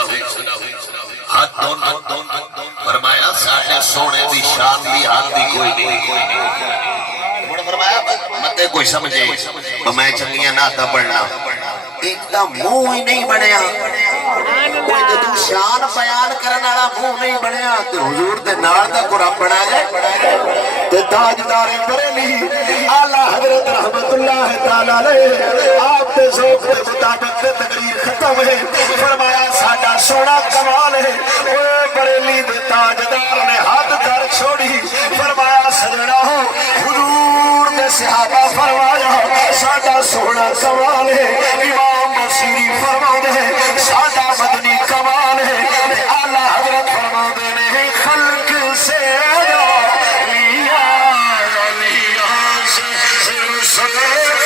हाथ दोनों फरमाया साढ़े सोने दी शान दी हाथ दी कोई नहीं फरमाया मत कोई समझे मैं चंगियां नाता पढ़ना एकदम मुंह ही नहीं बनया कोई तो तू शान बयान करने वाला मुंह नहीं बनया ते हुजूर दे नाल दा कुरान बना गए ते ताजदार बरेली आला हजरत रहमतुल्लाह तआला अलैहि आप दे ज़ौक़ दे मुताबिक तकरीर खत्म है फरमाया साडा सोना कमाल है ओए बरेली दे ताजदार ने हाथ कर छोड़ी फरमाया सजना हो हुजूर दे सहाबा फरमाया साडा सोना कमाल है इमाम बसीरी फरमाते हैं साडा मदनी कमाल है आला हजरत फरमाते हैं खल्क से लिया लिया से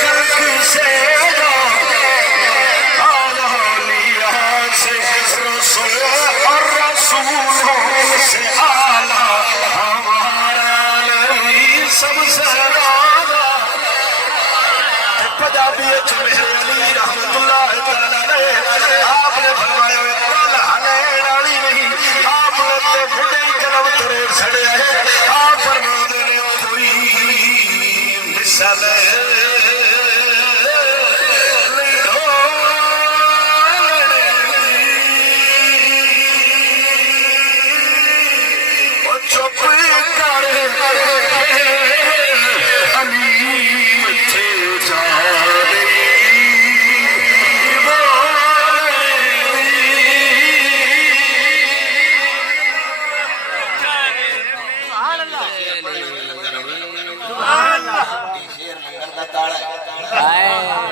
खल्क से आला लिया से रसूल और रसूलों से आला हमारा नबी सबसे आला पंजाबी मेरे अली रहमतुल्लाह तआला अलैहि आपने फरमाया कल हलेन वाली नहीं आपने ते बुढ़े कलम तेरे सड़े है आप फरमाते ने कोई मिसाल चुप कर अली मथे जा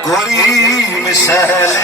कोई मिसाल